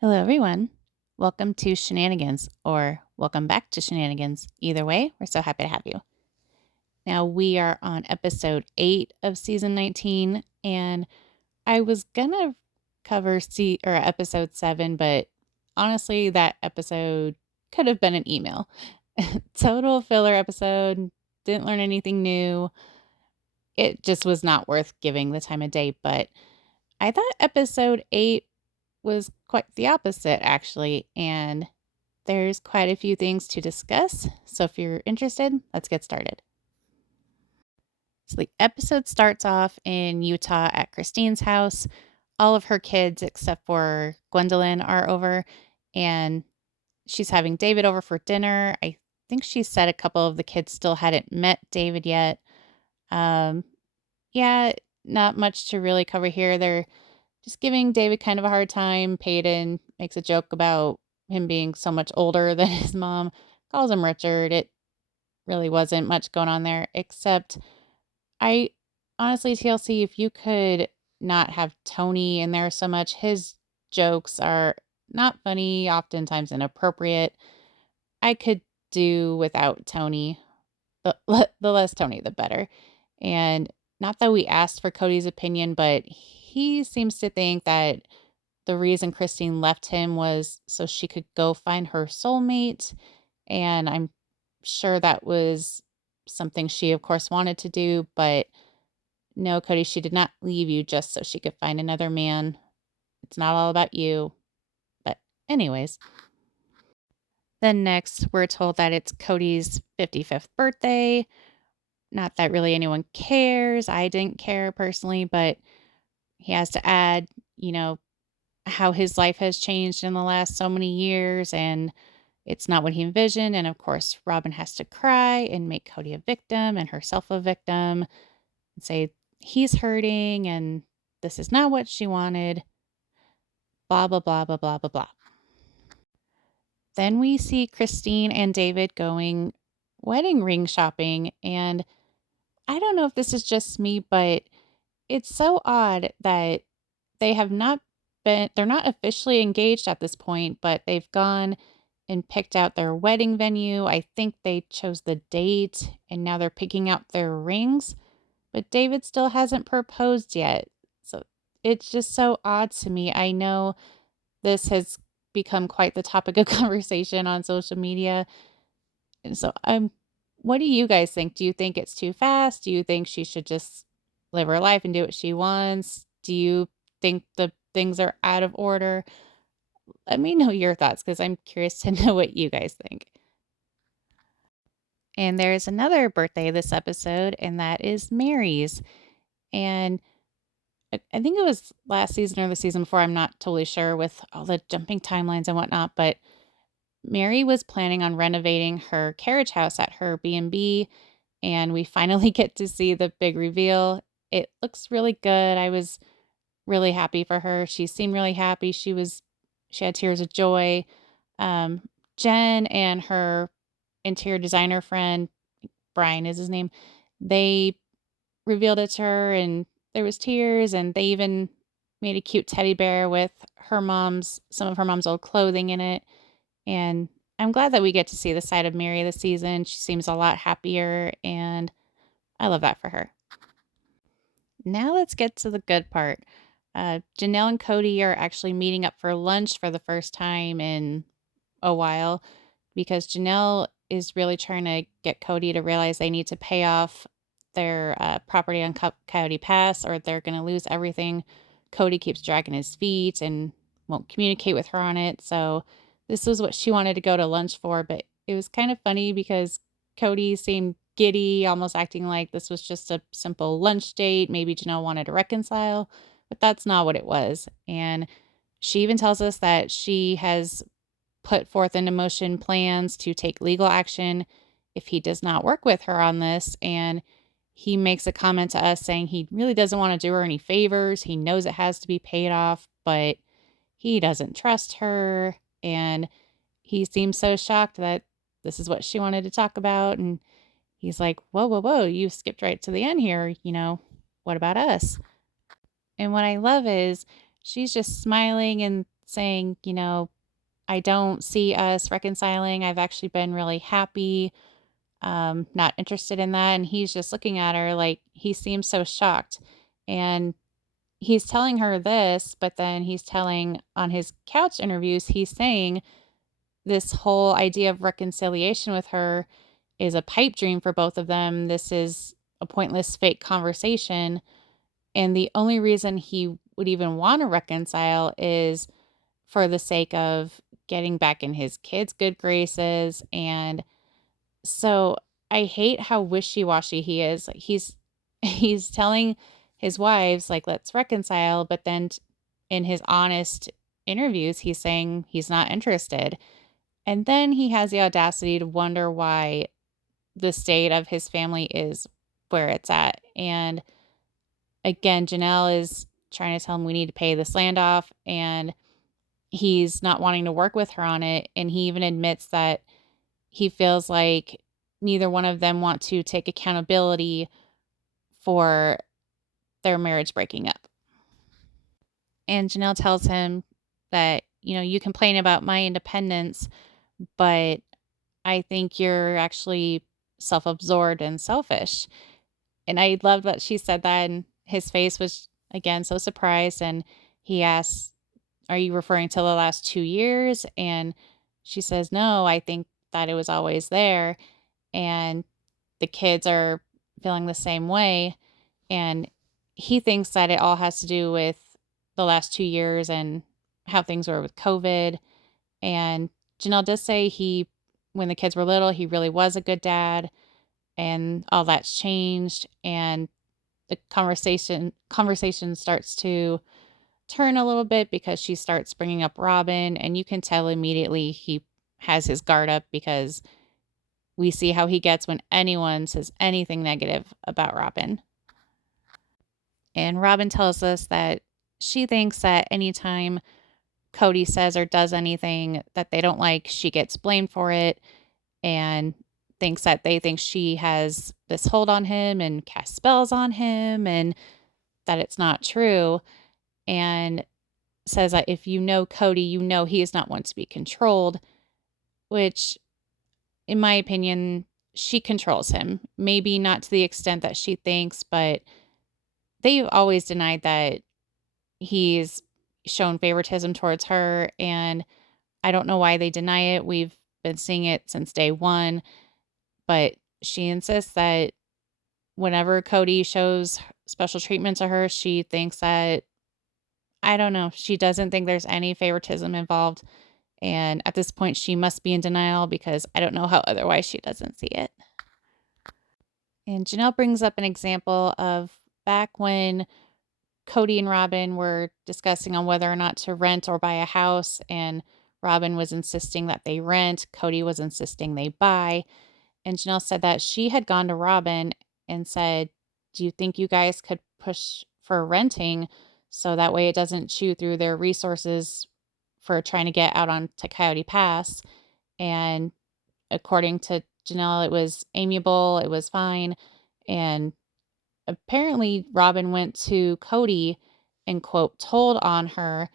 Hello, everyone. Welcome to Shenanigans, or welcome back to Shenanigans. Either way, we're so happy to have you. Now, we are on episode 8 of season 19, and I was gonna cover episode 7, but honestly, that episode could have been an email. Total filler episode, didn't learn anything new. It just was not worth giving the time of day, but I thought episode 8 was quite the opposite, actually, and there's quite a few things to discuss, so if you're interested, let's get started. So the episode starts off in Utah at Christine's house. All of her kids, except for Gwendolyn, are over, and she's having David over for dinner. I think she said a couple of the kids still hadn't met David yet. Um, yeah, not much to really cover here. They're just giving David kind of a hard time. Peyton makes a joke about him being so much older than his mom, calls him Richard. It really wasn't much going on there, except I honestly, TLC, if you could not have Tony in there so much, his jokes are not funny, oftentimes inappropriate. I could do without Tony. The less Tony, the better. And not that we asked for Cody's opinion, but he seems to think that the reason Christine left him was so she could go find her soulmate. And I'm sure that was something she, of course, wanted to do. But no, Cody, she did not leave you just so she could find another man. It's not all about you. But, anyways, then next, we're told that it's Cody's 55th birthday. Not that really anyone cares. I didn't care personally, but he has to add, you know, how his life has changed in the last so many years, and it's not what he envisioned. And of course, Robin has to cry and make Cody a victim and herself a victim and say he's hurting and this is not what she wanted. Blah, blah, blah, blah, blah, blah, blah. Then we see Christine and David going wedding ring shopping. And I don't know if this is just me, but it's so odd that they're not officially engaged at this point, but they've gone and picked out their wedding venue. I think they chose the date and now they're picking out their rings, but David still hasn't proposed yet. So it's just so odd to me. I know this has become quite the topic of conversation on social media. And so what do you guys think? Do you think it's too fast? Do you think she should just live her life and do what she wants? Do you think the things are out of order? Let me know your thoughts because I'm curious to know what you guys think. And there's another birthday this episode, and that is Mary's. And I think it was last season or the season before. I'm not totally sure with all the jumping timelines and whatnot, but Mary was planning on renovating her carriage house at her B&B, and we finally get to see the big reveal. It looks really good. I was really happy for her. She seemed really happy. She had tears of joy. Um, Jen and her interior designer friend, Brian is his name, they revealed it to her and there was tears, and they even made a cute teddy bear with some of her mom's old clothing in it. And I'm glad that we get to see the side of Mary this season. She seems a lot happier, and I love that for her. Now let's get to the good part. Janelle and Cody are actually meeting up for lunch for the first time in a while because Janelle is really trying to get Cody to realize they need to pay off their property on Coyote Pass or they're going to lose everything. Cody keeps dragging his feet and won't communicate with her on it. So this was what she wanted to go to lunch for, but it was kind of funny because Cody seemed giddy, almost acting like this was just a simple lunch date. Maybe Janelle wanted to reconcile, but that's not what it was. And she even tells us that she has put forth into motion plans to take legal action if he does not work with her on this. And he makes a comment to us saying he really doesn't want to do her any favors. He knows it has to be paid off, but he doesn't trust her. And he seems so shocked that this is what she wanted to talk about. And he's like, whoa, whoa, whoa, you skipped right to the end here. What about us? And what I love is she's just smiling and saying, I don't see us reconciling. I've actually been really happy, not interested in that. And he's just looking at her like he seems so shocked. And he's telling her this, but then he's telling on his couch interviews, he's saying this whole idea of reconciliation with her is a pipe dream for both of them. This is a pointless fake conversation. And the only reason he would even want to reconcile is for the sake of getting back in his kids' good graces. And so I hate how wishy-washy he is. Like he's telling his wives like let's reconcile, but then in his honest interviews he's saying he's not interested. And then he has the audacity to wonder why the state of his family is where it's at. And again, Janelle is trying to tell him we need to pay this land off, and he's not wanting to work with her on it. And he even admits that he feels like neither one of them want to take accountability for their marriage breaking up. And Janelle tells him that, you complain about my independence, but I think you're actually self absorbed and selfish. And I loved that she said that. And his face was, again, so surprised. And he asks, are you referring to the last 2 years? And she says, no, I think that it was always there. And the kids are feeling the same way. And he thinks that it all has to do with the last 2 years and how things were with COVID. And Janelle does say when the kids were little, he really was a good dad, and all that's changed. And the conversation starts to turn a little bit because she starts bringing up Robin, and you can tell immediately he has his guard up because we see how he gets when anyone says anything negative about Robin. And Robin tells us that she thinks that anytime Cody says or does anything that they don't like, she gets blamed for it, and thinks that they think she has this hold on him and cast spells on him, and that it's not true. And says that if you know Cody, you know he is not one to be controlled, which, in my opinion, she controls him. Maybe not to the extent that she thinks, but they've always denied that he's shown favoritism towards her. And I don't know why they deny it. We've been seeing it since day one. But she insists that whenever Cody shows special treatment to her, she thinks that, I don't know, she doesn't think there's any favoritism involved. And at this point, she must be in denial because I don't know how otherwise she doesn't see it. And Janelle brings up an example of back when Cody and Robin were discussing on whether or not to rent or buy a house, and Robin was insisting that they rent. Cody was insisting they buy. And Janelle said that she had gone to Robin and said, do you think you guys could push for renting so that way it doesn't chew through their resources for trying to get out onto Coyote Pass? And according to Janelle, it was amiable, it was fine. And apparently Robin went to Cody and, quote, told on her.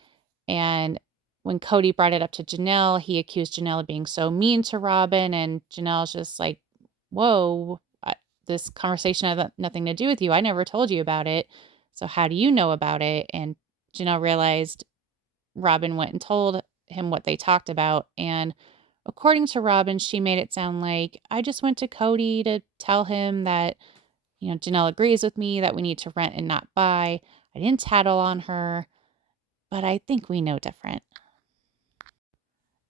And when Cody brought it up to Janelle, he accused Janelle of being so mean to Robin. And Janelle's just like, whoa, this conversation had nothing to do with you. I never told you about it. So how do you know about it? And Janelle realized Robin went and told him what they talked about. And according to Robin, she made it sound like I just went to Cody to tell him that, Janelle agrees with me that we need to rent and not buy. I didn't tattle on her, but I think we know different.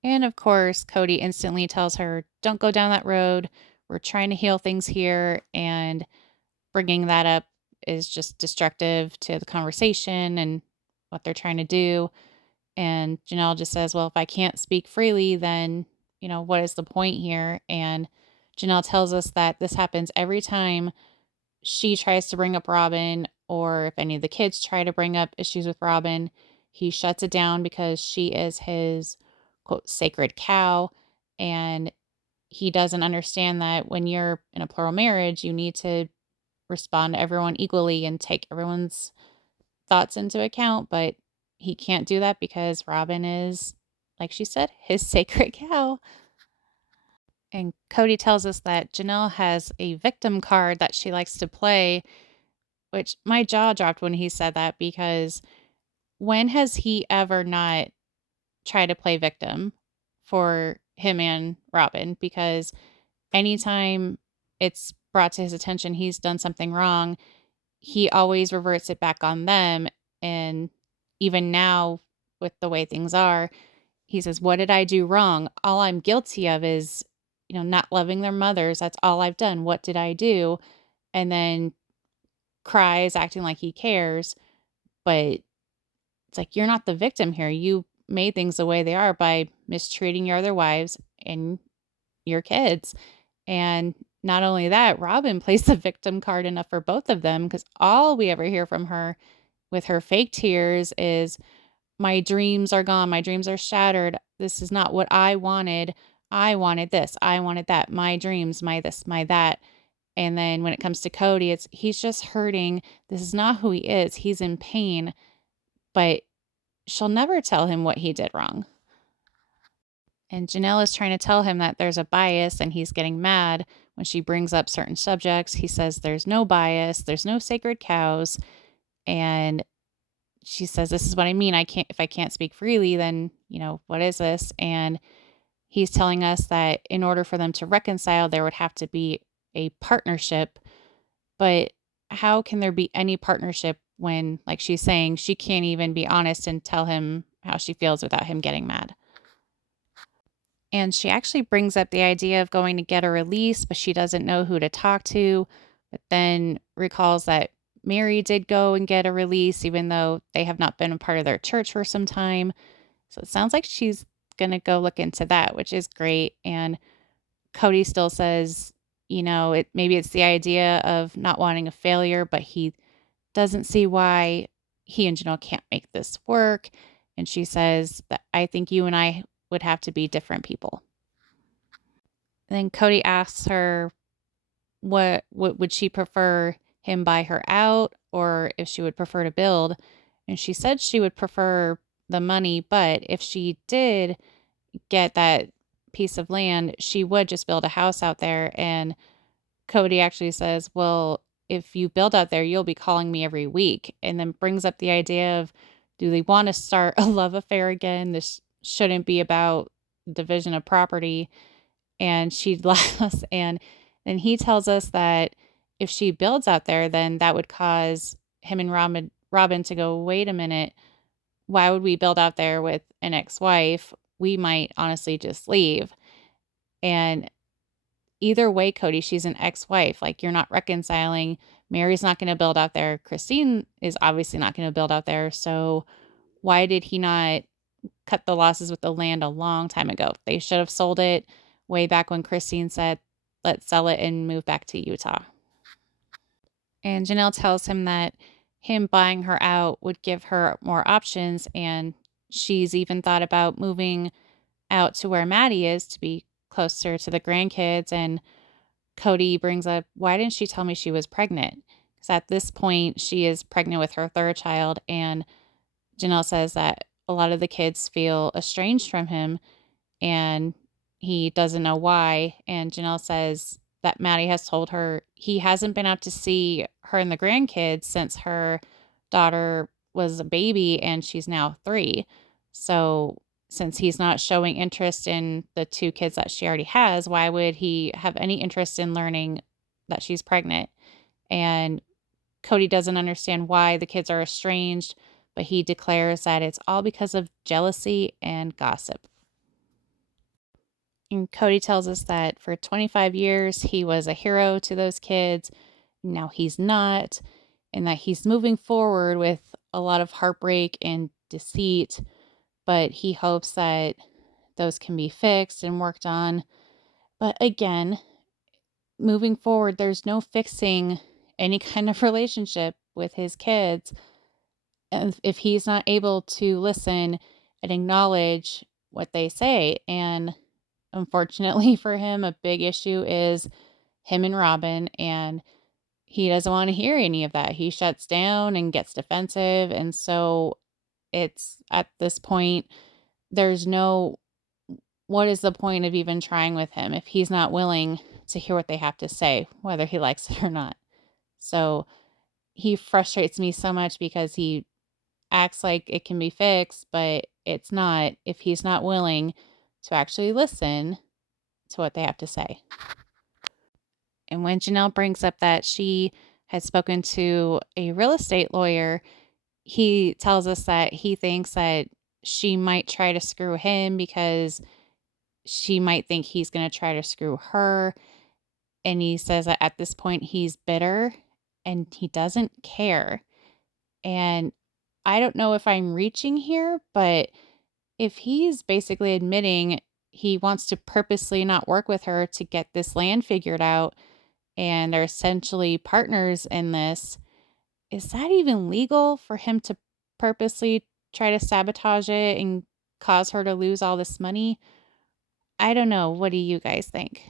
And of course, Cody instantly tells her, don't go down that road. We're trying to heal things here. And bringing that up is just destructive to the conversation and what they're trying to do. And Janelle just says, well, if I can't speak freely, then, what is the point here? And Janelle tells us that this happens every time she tries to bring up Robin, or if any of the kids try to bring up issues with Robin, he shuts it down because she is his, quote, sacred cow. And he doesn't understand that when you're in a plural marriage, you need to respond to everyone equally and take everyone's thoughts into account. But he can't do that because Robin is, like she said, his sacred cow. And Cody tells us that Janelle has a victim card that she likes to play, which my jaw dropped when he said that, because when has he ever not tried to play victim for him and Robin? Because anytime it's brought to his attention he's done something wrong, he always reverts it back on them. And even now, with the way things are, he says, "What did I do wrong? All I'm guilty of is, not loving their mothers. That's all I've done. What did I do?" And then cries, acting like he cares. But it's like, you're not the victim here. You made things the way they are by mistreating your other wives and your kids. And not only that, Robin plays the victim card enough for both of them, because all we ever hear from her with her fake tears is, "My dreams are gone. My dreams are shattered. This is not what I wanted. I wanted this. I wanted that. My dreams, my this, my that." And then when it comes to Cody, it's, he's just hurting. This is not who he is. He's in pain, but she'll never tell him what he did wrong. And Janelle is trying to tell him that there's a bias, and he's getting mad when she brings up certain subjects. He says there's no bias, there's no sacred cows. And she says, "This is what I mean. If I can't speak freely, then, what is this?" And he's telling us that in order for them to reconcile, there would have to be a partnership. But how can there be any partnership when, like she's saying, she can't even be honest and tell him how she feels without him getting mad? And she actually brings up the idea of going to get a release, but she doesn't know who to talk to. But then recalls that Mary did go and get a release, even though they have not been a part of their church for some time. So it sounds like she's going to go look into that, which is great. And Cody still says, maybe it's the idea of not wanting a failure, but he doesn't see why he and Janelle can't make this work. And she says that, "I think you and I would have to be different people." And then Cody asks her what would she prefer, him buy her out or if she would prefer to build. And she said she would prefer the money, but if she did get that piece of land, she would just build a house out there. And Cody actually says, "Well, if you build out there, you'll be calling me every week." And then brings up the idea of, do they want to start a love affair again? This shouldn't be about division of property. And she laughs. And then he tells us that if she builds out there, then that would cause him and Robin to go, "Wait a minute, why would we build out there with an ex-wife? We might honestly just leave." And either way, Cody, she's an ex-wife. Like, you're not reconciling. Mary's not going to build out there. Christine is obviously not going to build out there. So why did he not cut the losses with the land a long time ago? They should have sold it way back when Christine said, "Let's sell it and move back to Utah." And Janelle tells him that him buying her out would give her more options. And she's even thought about moving out to where Maddie is to be closer to the grandkids. And Cody brings up, "Why didn't she tell me she was pregnant?" Because at this point, she is pregnant with her third child. And Janelle says that a lot of the kids feel estranged from him and he doesn't know why. And Janelle says that Maddie has told her he hasn't been out to see her and the grandkids since her daughter was a baby and she's now 3. So since he's not showing interest in the 2 kids that she already has, why would he have any interest in learning that she's pregnant? And Cody doesn't understand why the kids are estranged, but he declares that it's all because of jealousy and gossip. And Cody tells us that for 25 years, he was a hero to those kids. Now he's not, and that he's moving forward with a lot of heartbreak and deceit, but he hopes that those can be fixed and worked on. But again, moving forward, there's no fixing any kind of relationship with his kids if he's not able to listen and acknowledge what they say. And unfortunately for him, a big issue is him and Robin, and he doesn't want to hear any of that. He shuts down and gets defensive. And so It's at this point, there's no, what is the point of even trying with him if he's not willing to hear what they have to say, whether he likes it or not? So he frustrates me so much because he acts like it can be fixed, but it's not if he's not willing to actually listen to what they have to say. And when Janelle brings up that she had spoken to a real estate lawyer, he tells us that he thinks that she might try to screw him because she might think he's going to try to screw her. And he says that at this point he's bitter and he doesn't care. And I don't know if I'm reaching here, but if he's basically admitting he wants to purposely not work with her to get this land figured out and are essentially partners in this, is that even legal for him to purposely try to sabotage it and cause her to lose all this money? I don't know. What do you guys think?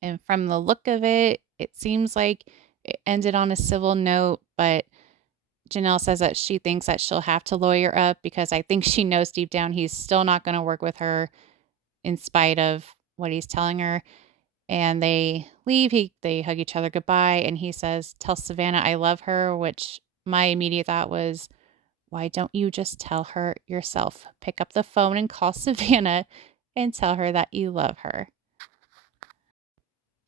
And from the look of it, it seems like it ended on a civil note, but Janelle says that she thinks that she'll have to lawyer up because I think she knows deep down he's still not going to work with her in spite of what he's telling her. And they leave. They hug each other goodbye. And he says, "Tell Savannah I love her," which my immediate thought was, why don't you just tell her yourself? Pick up the phone and call Savannah and tell her that you love her.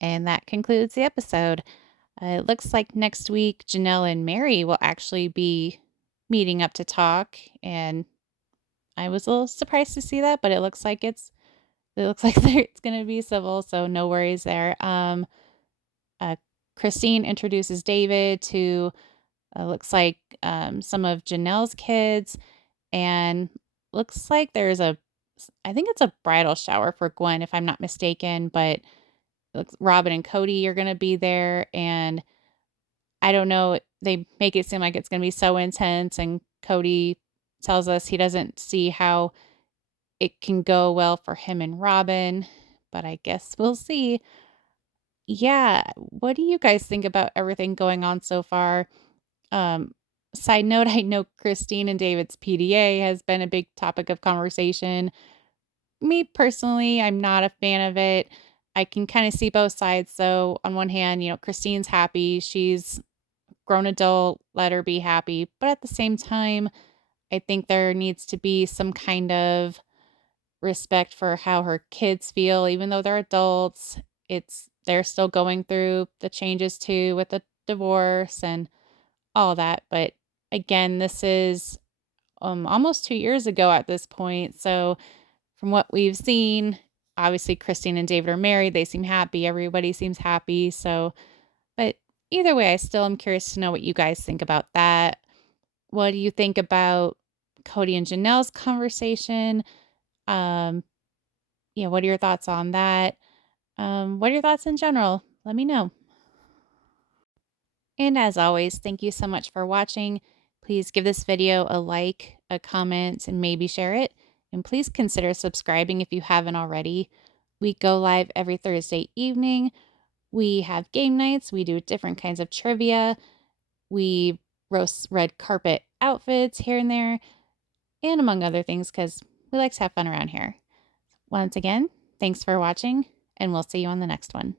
And that concludes the episode. It looks like next week, Janelle and Mary will actually be meeting up to talk. And I was a little surprised to see that, but it looks like it's going to be civil. So no worries there. Uh, Christine introduces David to, looks like some of Janelle's kids. And looks like I think it's a bridal shower for Gwen, if I'm not mistaken. But Robin and Cody are going to be there. And I don't know, they make it seem like it's going to be so intense. And Cody tells us he doesn't see how it can go well for him and Robin. But I guess we'll see. Yeah. What do you guys think about everything going on so far? Um, Side note, I know Christine and David's PDA has been a big topic of conversation. Me personally, I'm not a fan of it. I can kind of see both sides. So on one hand, Christine's happy. She's a grown adult. Let her be happy. But at the same time, I think there needs to be some kind of respect for how her kids feel, even though they're adults. They're still going through the changes too with the divorce and all that. But again, this is almost 2 years ago at this point. So from what we've seen, obviously Christine and David are married. They seem happy. Everybody seems happy. So, but either way, I still am curious to know what you guys think about that. What do you think about Cody and Janelle's conversation? Um, what are your thoughts on that? What are your thoughts in general? Let me know. And as always, thank you so much for watching. Please give this video a like, a comment, and maybe share it. And please consider subscribing if you haven't already. We go live every Thursday evening. We have game nights. We do different kinds of trivia. We roast red carpet outfits here and there, and among other things, because we like to have fun around here. Once again, thanks for watching, and we'll see you on the next one.